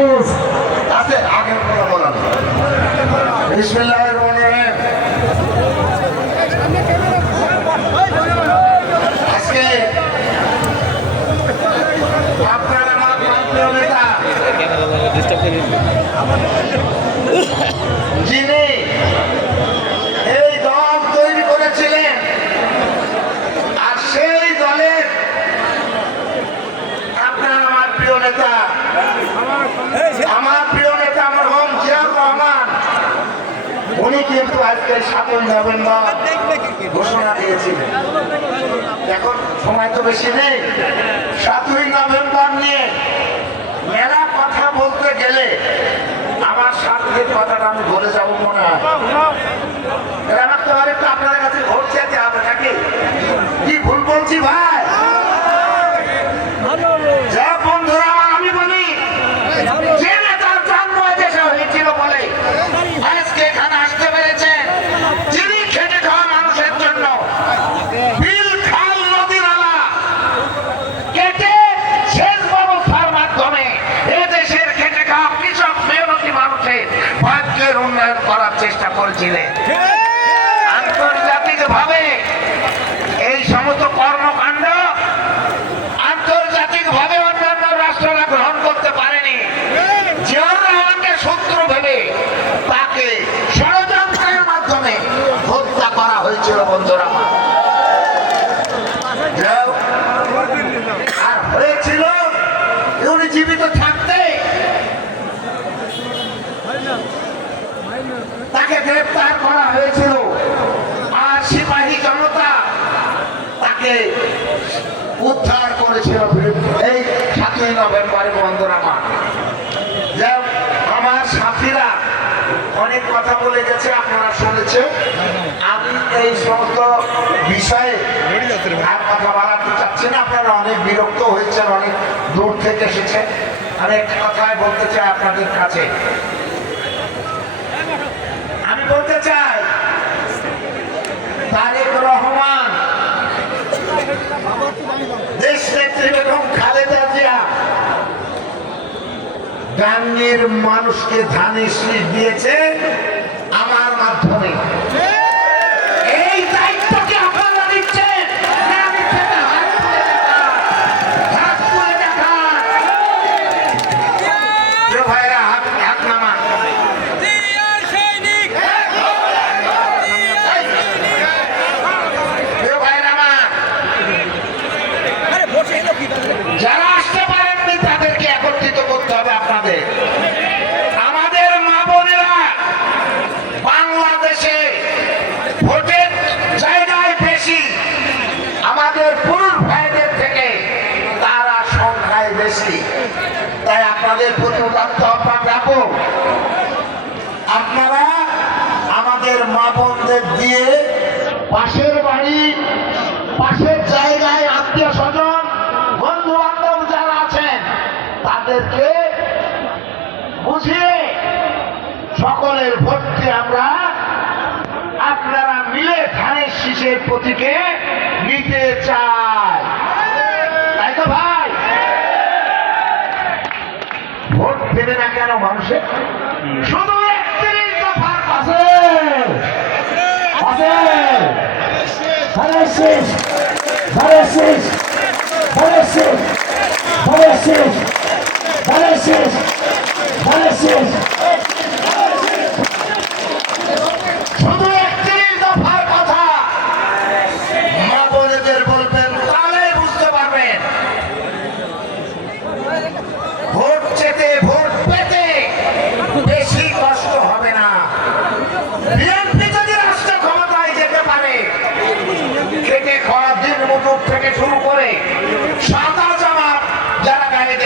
Please আছে আগে কথা বলার বিসমিল্লাহ রহমান রহিম। আজকে আপনার আমার প্রান্তীয় নেতা। যিনি এই দল তৈরি করেছিলেন আর সেই দলের আপনার আমার প্রিয় নেতা আমার প্রিয় নেতা আমার হোম জিয়াউর রহমান উনি কিন্তু আজকে সাতই নভেম্বর ঘোষণা দিয়েছিলেন। এখন সময় তো বেশি নেই। সাতই নভেম্বর নিয়ে মেলা কথা বলতে গেলে আমার সাথে কথাটা আমি বলে যাব মনে হয়। আমার তো আপনাদের কাছে ভোট চাইতে কি ভুল বলছি ভাই? করেছিলেন তাকে গ্রেপ্তার করা হয়েছিল। আর সিপাহী জনতা তাকে উদ্ধার করেছিল এই সাতই নভেম্বরে বন্ধুরা আমার সাথীরা অনেক কথা বলে গেছে, আপনারা শুনেছেন। আমি এই সমস্ত বিষয়ে আর কথা বাড়াতে চাচ্ছি না। আপনারা অনেক বিরক্ত হয়েছেন, অনেক দূর থেকে এসেছেন। আর একটা কথাই বলতে চাই আপনাদের কাছে আমি বলতে চাই তারেক রহমান। দেশ নেত্রী বেগম খালেদা জিয়া। গাঙ্গের মানুষকে ধানের শীষ দিয়েছে আমার মাধ্যমে। বেশি তাই আপনাদের প্রতি উদাত্ত আহ্বান রাখব আপনারা আমাদের মা বোনদের দিয়ে পাশের বাড়ি, পাশের জায়গায় আত্মীয় স্বজন বন্ধু বান্ধব যারা আছেন, তাদেরকে বুঝিয়ে সকলের ভোটকে আমরা আপনারা মিলে ধানের শীষের প্রতীকে নিতে চাই তাই তো ভাই ভোট দেবে না কেন মানুষের শুধু একত্রিশ দফার শীষ ধানের শীষ ধানের শীষ ধানের শীষ থেকে শুরু করে সাদা